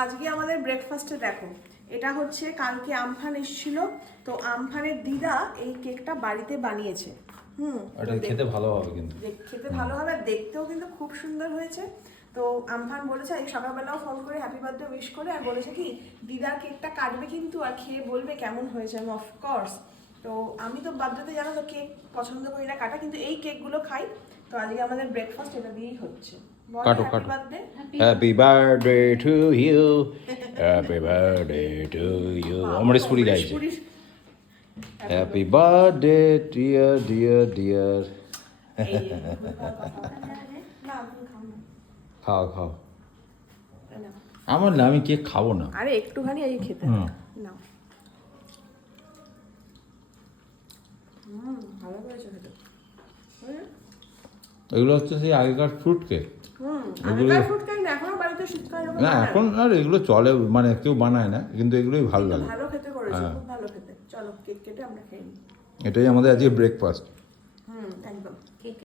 আজকে আমাদের ব্রেকফাস্টে দেখো, এটা হচ্ছে কালকে আমফান এসেছিল, তো আমফানের দিদা এই কেকটা বাড়িতে বানিয়েছে। এটা খেতে ভালো হবে, কিন্তু খেতে ভালো হবে, দেখতেও কিন্তু খুব সুন্দর হয়েছে। তো আমফান বলেছে এই সকালবেলাও ফোন করে হ্যাপি বার্থডে উইশ করে আর বলেছে কি দিদার কেকটা কাটবে কিন্তু আর খেয়ে বলবে কেমন হয়েছে। আমি অফকোর্স, তো আমি তো বার্থডেতে জানো তো কেক পছন্দ করি না কাটা, কিন্তু এই কেকগুলো খাই। তো আজকে আমাদের ব্রেকফাস্ট এটা দিয়েই হচ্ছে। কাটো কাটো। Happy birthday to you, happy birthday to you. Amrish Puri গাইছে। Happy birthday dear dear dear. খাও খাও। আমার না, আমি কেক খাবো না। আরে একটুখানি এই খেতে নাও। ভালো হয়েছে খেতে। এগুলো হচ্ছে সেই আগেকার ফ্রুট কেক। আগেকার ফ্রুট কেক না, এখনো বাড়িতে শীতকালে না এখন আর এগুলো চলে, মানে কেউ বানায় না, কিন্তু এগুলোই ভালো লাগে। ভালো খেতে করেছে, খুব ভালো খেতে। চলো কেক কেটে আমরা খেয়ে নিই। এটাই আমাদের আজকে ব্রেকফাস্ট।